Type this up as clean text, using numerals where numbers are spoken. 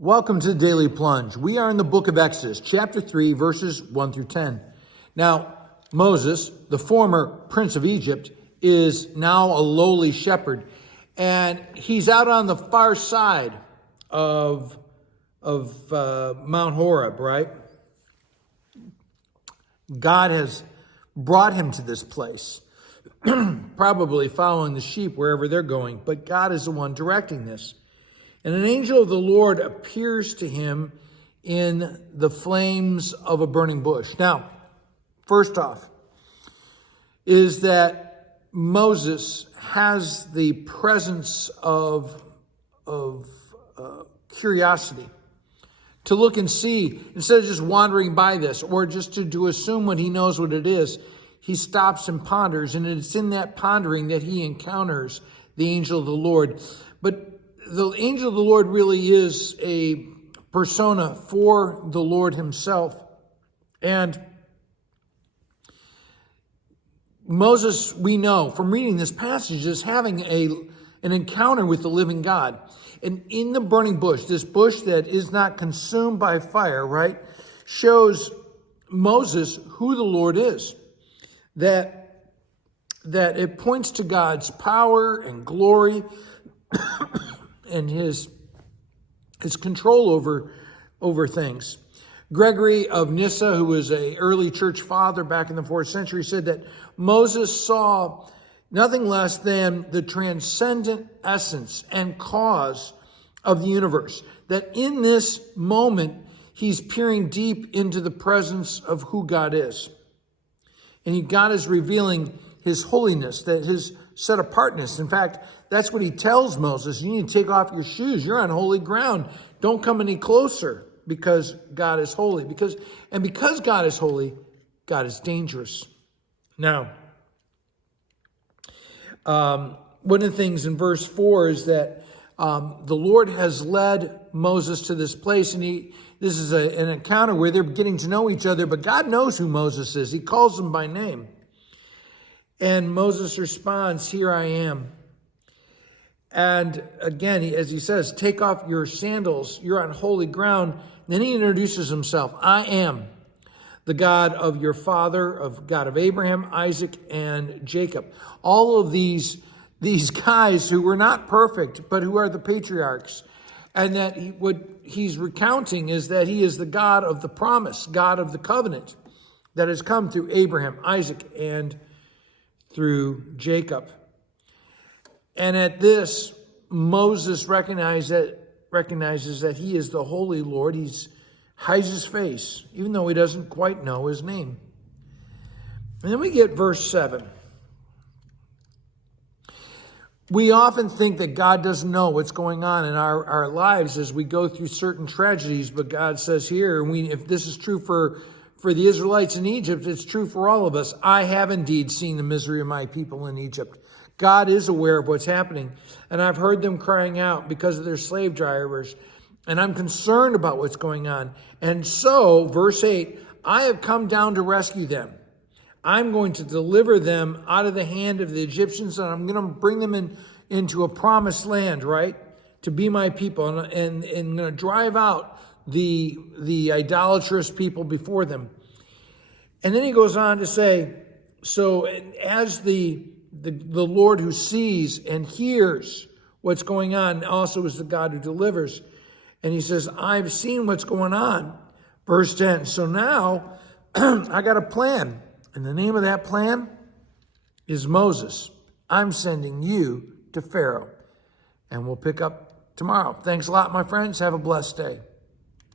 Welcome to the Daily Plunge. We are in the book of Exodus, chapter 3, verses 1 through 10. Now, Moses, the former prince of Egypt, is now a lowly shepherd, and he's out on the far side of Mt Horeb, right? God has brought him to this place, probably following the sheep wherever they're going, but God is the one directing this. And an angel of the Lord appears to him in the flames of a burning bush. Now, first off, is that Moses has the presence of curiosity to look and see, instead of just wandering by this or just to assume when he knows what it is. He stops and ponders, and it's in that pondering that he encounters the angel of the Lord. But the angel of the Lord really is a persona for the Lord himself. And Moses, we know from reading this passage, is having an encounter with the living God. And in the burning bush, this bush that is not consumed by fire, right, shows Moses who the Lord is. That it points to God's power and glory and his control over things. Gregory of Nyssa, who was an early church father back in the 4th century, said that Moses saw nothing less than the transcendent essence and cause of the universe. That in this moment, he's peering deep into the presence of who God is. And God is revealing his holiness, that his set apartness. In fact, that's what he tells Moses. You need to take off your shoes. You're on holy ground. Don't come any closer because God is holy. Because God is holy, God is dangerous. Now, one of the things in verse 4 is that the Lord has led Moses to this place, and this is an encounter where they're getting to know each other, but God knows who Moses is. He calls him by name. And Moses responds, "Here I am." And again, as he says, take off your sandals. You're on holy ground. Then he introduces himself. "I am the God of your father, of God of Abraham, Isaac, and Jacob." All of these guys who were not perfect, but who are the patriarchs. And that what he's recounting is that he is the God of the promise, God of the covenant that has come through Abraham, Isaac, and through Jacob. And at this, Moses recognizes that he is the holy Lord. He hides his face, even though he doesn't quite know his name. And then we get verse 7. We often think that God doesn't know what's going on in our lives as we go through certain tragedies, but God says here, and if this is true for the Israelites in Egypt, it's true for all of us. "I have indeed seen the misery of my people in Egypt." God is aware of what's happening, and I've heard them crying out because of their slave drivers, and I'm concerned about what's going on. And so, verse 8, "I have come down to rescue them. I'm going to deliver them out of the hand of the Egyptians, and I'm going to bring them into a promised land, right, to be my people, and going to drive out the idolatrous people before them." And then he goes on to say, so as the Lord who sees and hears what's going on also is the God who delivers. And he says, "I've seen what's going on." Verse 10, "So now I got a plan. And the name of that plan is Moses. I'm sending you to Pharaoh." And we'll pick up tomorrow. Thanks a lot, my friends. Have a blessed day.